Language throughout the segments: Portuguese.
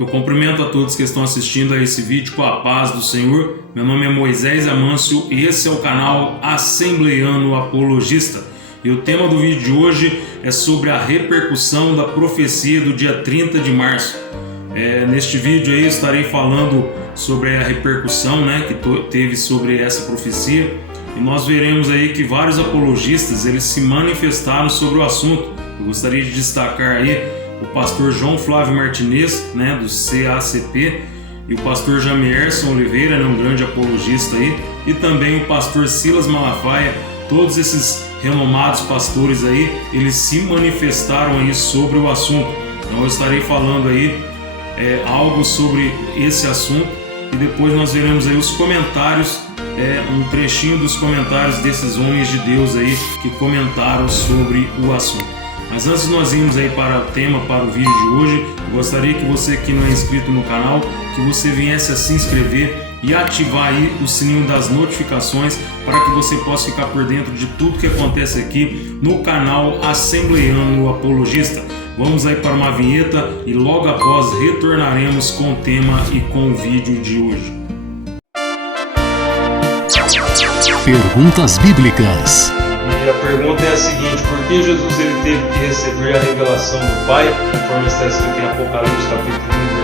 Eu cumprimento a todos que estão assistindo a esse vídeo com a paz do Senhor. Meu nome é Moisés Amâncio e esse é o canal Assembleiano Apologista. E o tema do vídeo de hoje é sobre a repercussão da profecia do dia 30 de março. Neste vídeo aí eu estarei falando sobre a repercussão que teve sobre essa profecia. E nós veremos aí que vários apologistas eles se manifestaram sobre o assunto. Eu gostaria de destacar aí o pastor João Flávio Martinez, do CACP, e o pastor Jamierson Oliveira, um grande apologista aí, e também o pastor Silas Malafaia. Todos esses renomados pastores aí, eles se manifestaram aí sobre o assunto. Então eu estarei falando aí algo sobre esse assunto e depois nós veremos aí os comentários, um trechinho dos comentários desses homens de Deus aí que comentaram sobre o assunto. Mas antes de nós irmos aí para o tema, para o vídeo de hoje, eu gostaria que você que não é inscrito no canal, que você viesse a se inscrever e ativar aí o sininho das notificações para que você possa ficar por dentro de tudo que acontece aqui no canal Assembleiano Apologista. Vamos aí para uma vinheta e logo após retornaremos com o tema e com o vídeo de hoje. Perguntas bíblicas. E a pergunta é a seguinte: por que Jesus ele teve que receber a revelação do Pai, conforme está escrito em Apocalipse capítulo 1,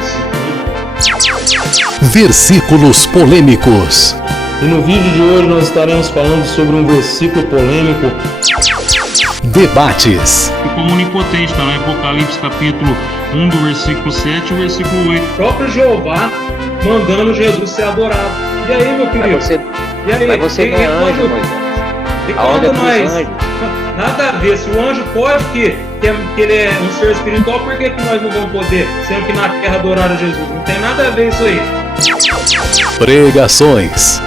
versículo 1? Versículos polêmicos. E no vídeo de hoje nós estaremos falando sobre um versículo polêmico. Debates. E como onipotente, está no Apocalipse capítulo 1, do versículo 7 e o versículo 8. O próprio Jeová mandando Jesus ser adorado. E aí, meu querido? Mas você não é anjo, Moisés. E quando nós... Nada a ver, se o anjo pode, que ele é um ser espiritual, por que nós não vamos poder, sendo que na terra adorar a Jesus? Não tem nada a ver isso aí. Pregações.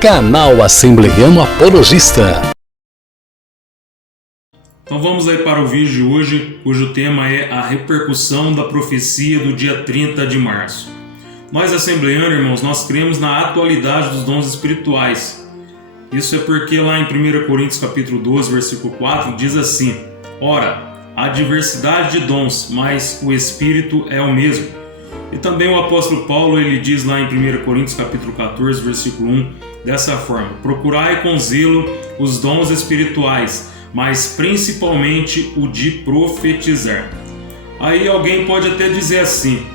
Canal Assembleiano Apologista. Então vamos aí para o vídeo de hoje, cujo tema é a repercussão da profecia do dia 30 de março. Nós assembleianos, irmãos, nós cremos na atualidade dos dons espirituais. Isso é porque lá em 1 Coríntios capítulo 12, versículo 4, diz assim: ora, há diversidade de dons, mas o Espírito é o mesmo. E também o apóstolo Paulo, ele diz lá em 1 Coríntios capítulo 14, versículo 1, dessa forma: procurai com zelo os dons espirituais, mas principalmente o de profetizar. Aí alguém pode até dizer assim,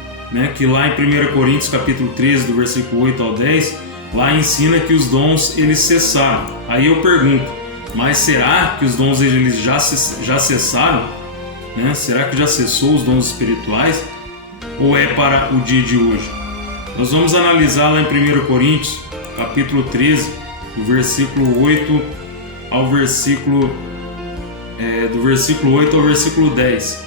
que lá em 1 Coríntios capítulo 13, do versículo 8 ao 10, lá ensina que os dons eles cessaram. Aí eu pergunto, mas será que os dons eles já cessaram? Será que já cessou os dons espirituais? Ou é para o dia de hoje? Nós vamos analisar lá em 1 Coríntios capítulo 13, do versículo 8 ao versículo do versículo 8 ao versículo 10.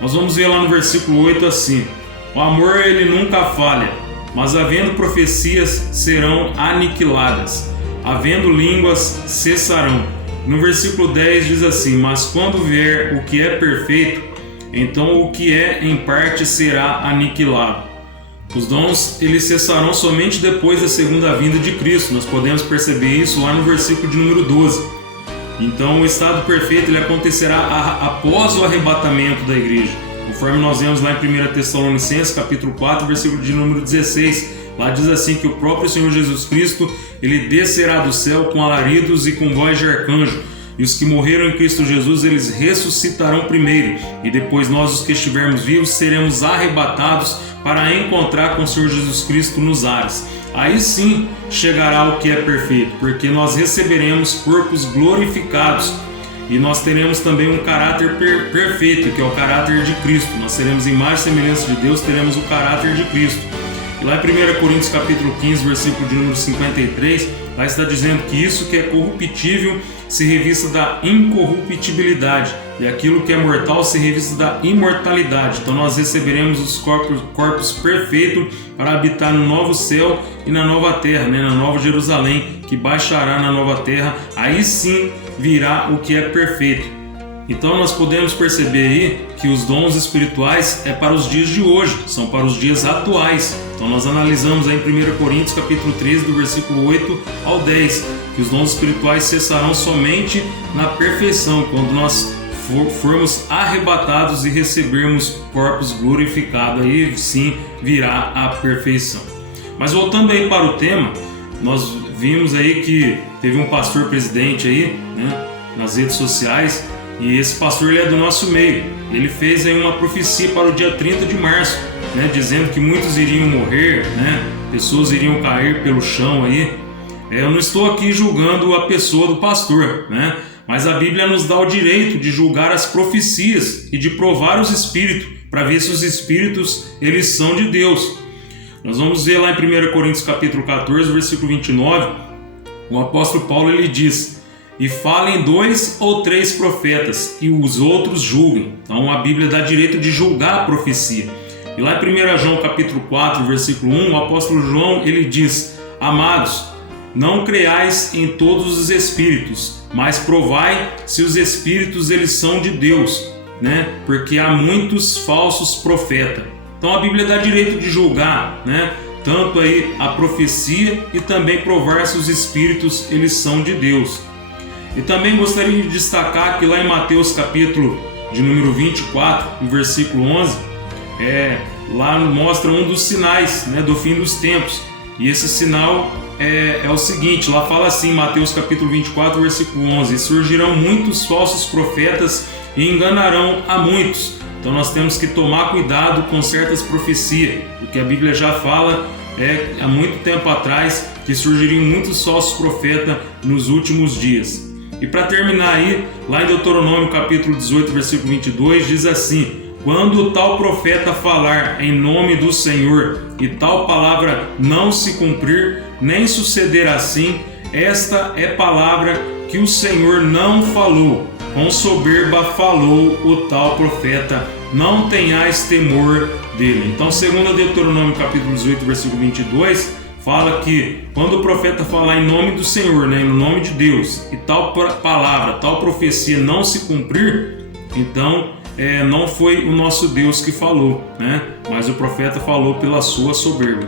Nós vamos ver lá no versículo 8 assim: o amor ele nunca falha, mas havendo profecias serão aniquiladas, havendo línguas cessarão. No versículo 10 diz assim: mas quando vier o que é perfeito, então o que é em parte será aniquilado. Os dons eles cessarão somente depois da segunda vinda de Cristo. Nós podemos perceber isso lá no versículo de número 12. Então o estado perfeito ele acontecerá após o arrebatamento da igreja, conforme nós vemos lá em 1 Tessalonicenses capítulo 4, versículo de número 16. Lá diz assim que o próprio Senhor Jesus Cristo ele descerá do céu com alaridos e com voz de arcanjo, e os que morreram em Cristo Jesus, eles ressuscitarão primeiro, e depois nós, os que estivermos vivos, seremos arrebatados para encontrar com o Senhor Jesus Cristo nos ares. Aí sim chegará o que é perfeito, porque nós receberemos corpos glorificados. e nós teremos também um caráter perfeito, que é o caráter de Cristo. Nós seremos imagem e semelhança de Deus, teremos o caráter de Cristo. E lá em 1 Coríntios capítulo 15, versículo de número 53, lá está dizendo que isso que é corruptível se revista da incorruptibilidade, e aquilo que é mortal se revista da imortalidade. Então nós receberemos os corpos perfeitos para habitar no novo céu e na nova terra, né? Na nova Jerusalém, que baixará na nova terra. Aí sim virá o que é perfeito. Então nós podemos perceber aí que os dons espirituais é para os dias de hoje, são para os dias atuais. Então nós analisamos aí em 1 Coríntios capítulo 13, do versículo 8 ao 10, que os dons espirituais cessarão somente na perfeição, quando nós formos arrebatados e recebermos corpos glorificados, aí sim virá a perfeição. Mas voltando aí para o tema, nós vimos aí que teve um pastor presidente aí, né, nas redes sociais, e esse pastor ele é do nosso meio. Ele fez aí uma profecia para o dia 30 de março, né, dizendo que muitos iriam morrer, né, pessoas iriam cair pelo chão aí. Eu não estou aqui julgando a pessoa do pastor, né, mas a Bíblia nos dá o direito de julgar as profecias e de provar os espíritos, para ver se os espíritos eles são de Deus. Nós vamos ver lá em 1 Coríntios capítulo 14, versículo 29, o apóstolo Paulo ele diz: e falem 2 ou 3 profetas, e os outros julguem. Então a Bíblia dá direito de julgar a profecia. E lá em 1 João capítulo 4, versículo 1, o apóstolo João ele diz: amados, não creiais em todos os espíritos, mas provai se os espíritos eles são de Deus, né? Porque há muitos falsos profetas. Então a Bíblia dá direito de julgar, né? Tanto aí a profecia e também provar se os espíritos eles são de Deus. E também gostaria de destacar que lá em Mateus capítulo de número 24, no versículo 11, lá mostra um dos sinais, né, do fim dos tempos. E esse sinal é o seguinte, lá fala assim, Mateus capítulo 24, versículo 11: surgirão muitos falsos profetas e enganarão a muitos. Então nós temos que tomar cuidado com certas profecias, porque a Bíblia já fala há muito tempo atrás que surgiriam muitos falsos profetas nos últimos dias. E para terminar aí, lá em Deuteronômio capítulo 18, versículo 22, diz assim: quando tal profeta falar em nome do Senhor e tal palavra não se cumprir, nem suceder assim, esta é palavra que o Senhor não falou, com soberba falou o tal profeta, não tenhais temor dele. Então, segundo Deuteronômio capítulo 18, versículo 22, fala que quando o profeta falar em nome do Senhor, né, no nome de Deus, e tal palavra, tal profecia não se cumprir, então não foi o nosso Deus que falou, né, mas o profeta falou pela sua soberba.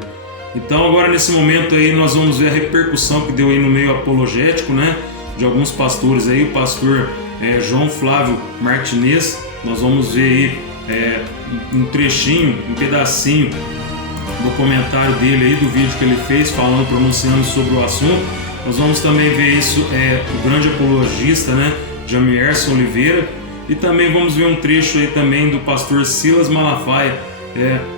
Então agora nesse momento aí nós vamos ver a repercussão que deu aí no meio apologético, né, de alguns pastores aí, o pastor João Flávio Martinez. Nós vamos ver aí um trechinho, um pedacinho do comentário dele aí, do vídeo que ele fez falando, pronunciando sobre o assunto. Nós vamos também ver isso, o grande apologista, né, Jamierson Oliveira, e também vamos ver um trecho aí também do pastor Silas Malafaia,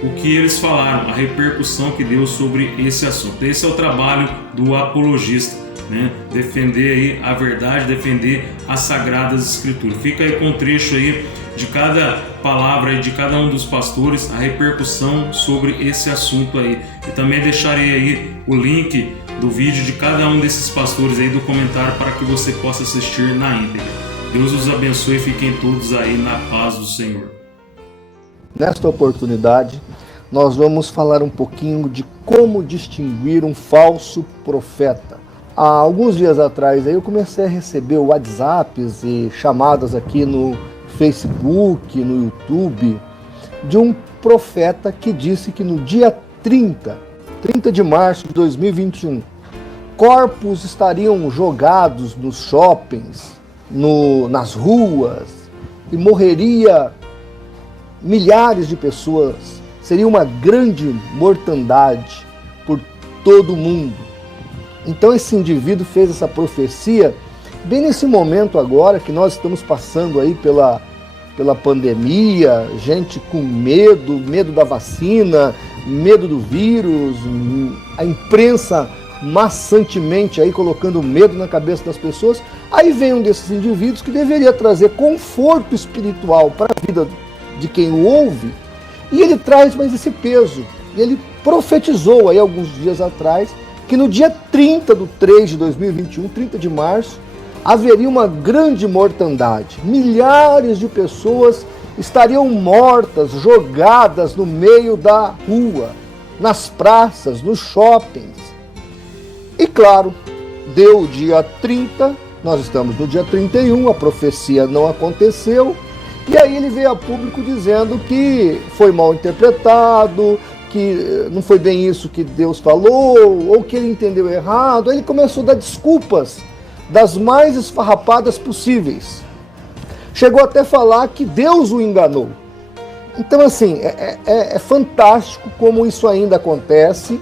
o que eles falaram, a repercussão que deu sobre esse assunto. Esse é o trabalho do apologista, né, defender aí a verdade, defender as sagradas escrituras. Fica aí com um trecho aí de cada palavra e de cada um dos pastores, a repercussão sobre esse assunto aí. E também deixarei aí o link do vídeo de cada um desses pastores aí do comentário para que você possa assistir na íntegra. Deus os abençoe e fiquem todos aí na paz do Senhor. Nesta oportunidade, nós vamos falar um pouquinho de como distinguir um falso profeta. Há alguns dias atrás aí eu comecei a receber WhatsApps e chamadas aqui no Facebook, no YouTube, de um profeta que disse que no dia 30 de março de 2021, corpos estariam jogados nos shoppings, nas ruas, e morreria milhares de pessoas. Seria uma grande mortandade por todo o mundo. Então esse indivíduo fez essa profecia bem nesse momento agora que nós estamos passando aí pela pandemia, gente com medo da vacina, medo do vírus, a imprensa maçantemente aí colocando medo na cabeça das pessoas. Aí vem um desses indivíduos que deveria trazer conforto espiritual para a vida de quem o ouve, e ele traz mais esse peso. E ele profetizou aí alguns dias atrás que no dia 30/3 de 2021, 30 de março, haveria uma grande mortandade. Milhares de pessoas estariam mortas, jogadas no meio da rua, nas praças, nos shoppings. E claro, deu o dia 30, nós estamos no dia 31, a profecia não aconteceu, e aí ele veio a público dizendo que foi mal interpretado, que não foi bem isso que Deus falou, ou que ele entendeu errado. Aí ele começou a dar desculpas das mais esfarrapadas possíveis. Chegou até a falar que Deus o enganou. Então, assim, é fantástico como isso ainda acontece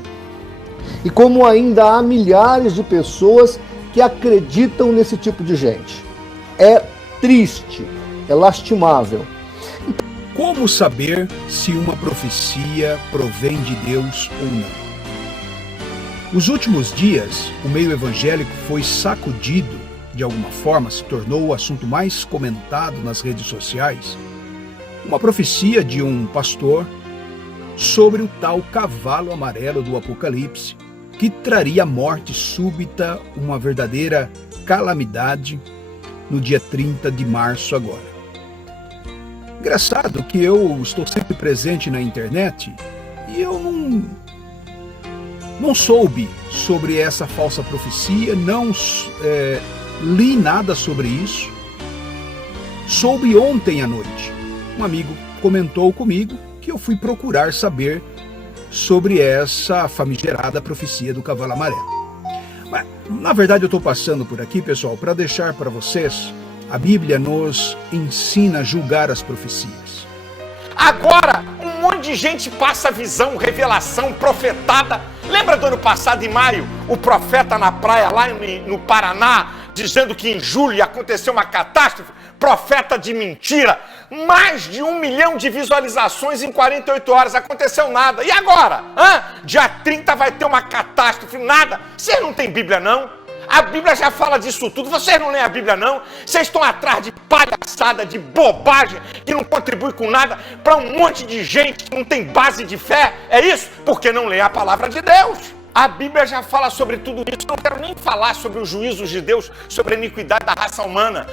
e como ainda há milhares de pessoas que acreditam nesse tipo de gente. É triste, é lastimável. Como saber se uma profecia provém de Deus ou não? Nos últimos dias, o meio evangélico foi sacudido, de alguma forma se tornou o assunto mais comentado nas redes sociais, uma profecia de um pastor sobre o tal cavalo amarelo do Apocalipse, que traria morte súbita, uma verdadeira calamidade, no dia 30 de março agora. Engraçado que eu estou sempre presente na internet e eu não soube sobre essa falsa profecia, não li nada sobre isso. Soube ontem à noite. Um amigo comentou comigo que eu fui procurar saber sobre essa famigerada profecia do cavalo amarelo. Mas, na verdade, eu estou passando por aqui, pessoal, para deixar para vocês. A Bíblia nos ensina a julgar as profecias. Agora, um monte de gente passa visão, revelação, profetada. Lembra do ano passado, em maio, o profeta na praia lá no Paraná, dizendo que em julho aconteceu uma catástrofe? Profeta de mentira. Mais de 1 milhão de visualizações em 48 horas. Aconteceu nada. E agora? Dia 30 vai ter uma catástrofe. Nada. Vocês não têm Bíblia, não? A Bíblia já fala disso tudo. Vocês não leem a Bíblia, não? Vocês estão atrás de palhaçada, de bobagem, que não contribui com nada para um monte de gente que não tem base de fé. É isso? Porque não lê a palavra de Deus. A Bíblia já fala sobre tudo isso. Não quero nem falar sobre os juízos de Deus, sobre a iniquidade da raça humana.